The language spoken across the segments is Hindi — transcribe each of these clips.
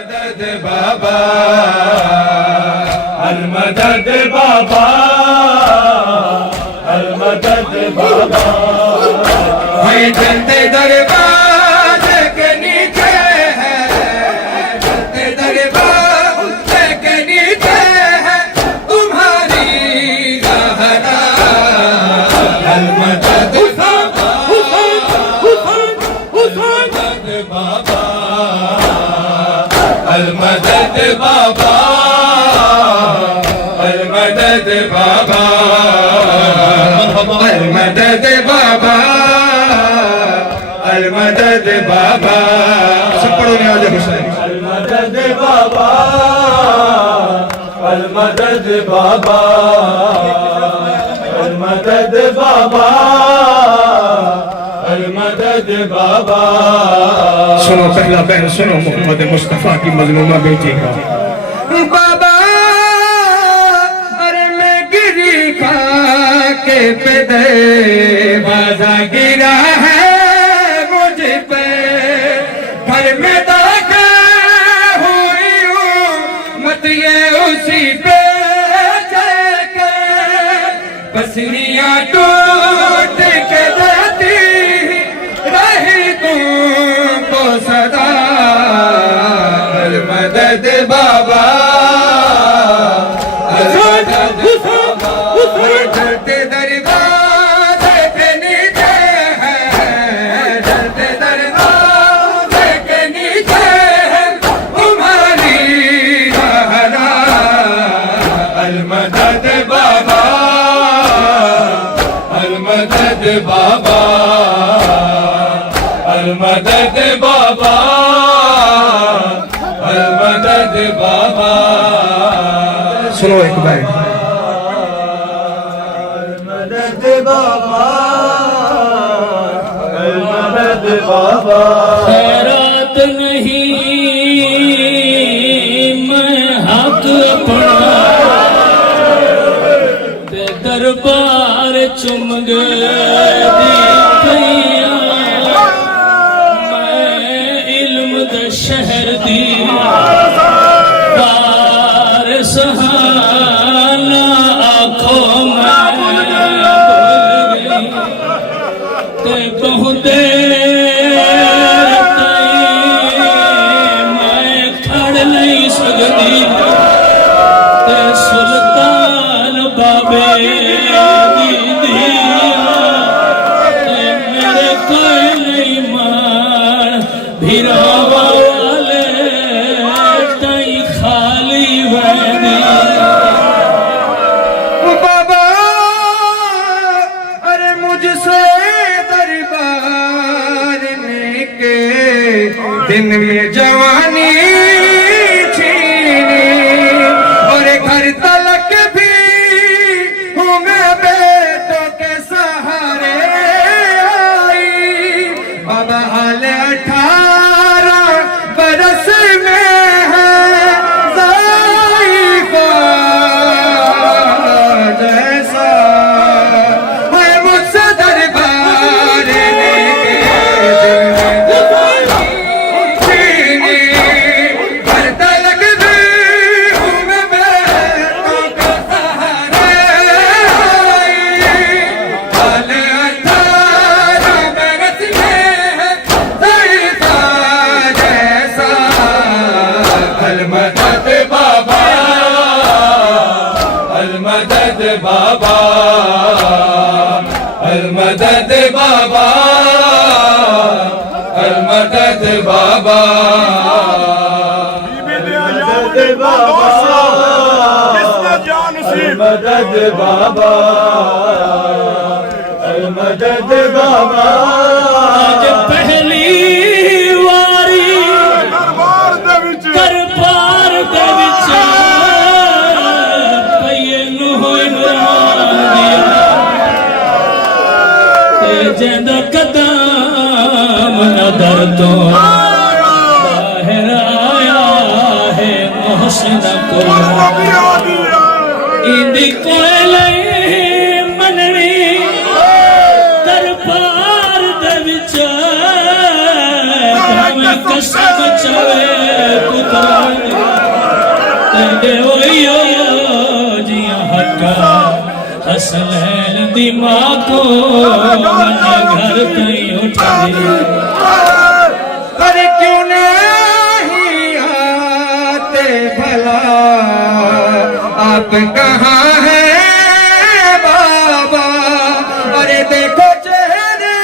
मदद बाबा, अल मदद बाबा, अल मदद बाबा। मैं चलते दरबार के नीचे है, चलते दरबार के नीचे है तुम्हारी रहना। अल मदद बाबा, अल मदद बाबा, अल मदद बाबा, अल मदद बाबा, अल मदद बाबा। सब पढ़ो नियाज़ हुसैन। अल मदद बाबा, अल मदद बाबा, अल मदद बाबा, अल मदद बाबा। सुनो पहला बहन सुनो मोहम्मद मुस्तफा की मजलूमा बेटी का। बाबा अरे मैं गिरी खा के पे बाजा गिरा है मुझ पे, घर में दाखिल हुई हूँ मत ये उसी पे पसलियाँ टूट के देती रही तुमको सदा। अल मदद बाबा, अल मदद बाबा। चलते दरबार के नीचे है, चलते दरबार के नीचे है तुम्हारी रहना। अल मदद बाबा, अल मदद बाबा, अल मदद बाबा, अल मदद बाबा। सुनो एक बार। अल मदद बाबा, अल मदद बाबा। खैरात नहीं मैं हक अपना ते दरबार चुम गए मैं इल्म दे शहर दी बार सहाना आखो मैं भूल गई ते बहुत मैं खड़ नहीं सकती ते सुल्तान बाबे वाले तई खाली बाबा अरे मुझसे दरबार के दिन में जवानी छीनी और घर तलक भी हूँ मैं बेटों के सहारे आई। बाबा हाल 18 बरस में है ज़ाइफ़ा जैसा है मुझसे दरबार लेके छीनी घर तलक भी हूँ मैं बेटों के सहारे आई। हाल 18 बरस में है ज़ाइफ़ा जैसा। अल मदद बाबा, अल मदद बाबा, अल मदद बाबा, अल मदद बाबा। मदद बाबा, अल मदद बाबा, अल मदद बाबा। आज पहली वारी दरबार दे विच पईए नूं होई ते जेंदा कदम नदर तो बाहर आया है मोहसिन को इंदी कोयले मननी दरबार दे विच कसम चले पुत्र दे ओयो जिया हका हसनैन दी मां को मन घर तई उठा दे अरे क्यों नहीं आते भला आप कहाँ हैं बाबा अरे देखो चेहरे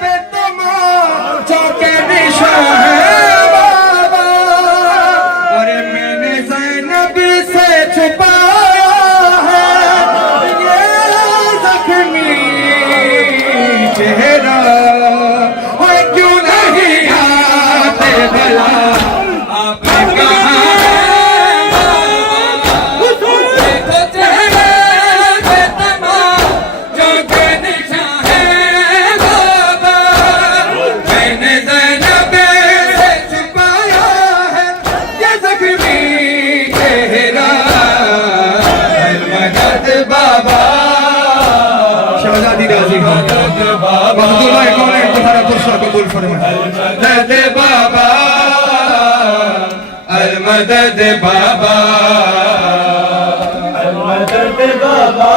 पे तमाचा के निशान है बाबा अरे मैंने ज़ैनब से छुपाया है ये जख्मी चेहरा और क्यों नहीं आते भला आप कहाँ शहजादी राजी अब्दुल्लाह कौन है तुम्हारा पुरसा कबूल फरमाए मदद बाबा अल मदद बाबा अल मदद बाबा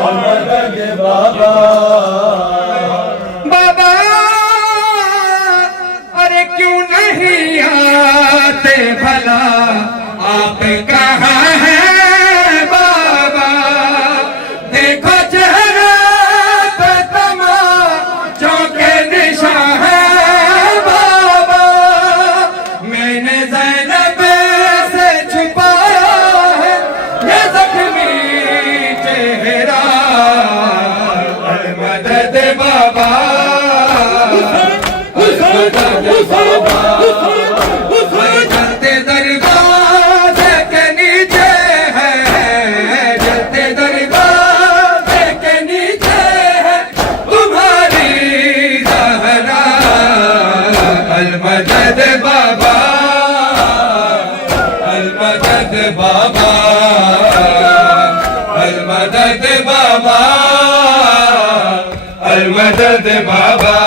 अल मदद बाबा बाबा अरे क्यों नहीं आते भला आप कहाँ हैं जलते दरवाजे के नीचे है जलते दरवाजे के नीचे है तुम्हारी ज़हरा अल मदद बाबा अल मदद बाबा अल मदद बाबा अल मदद बाबा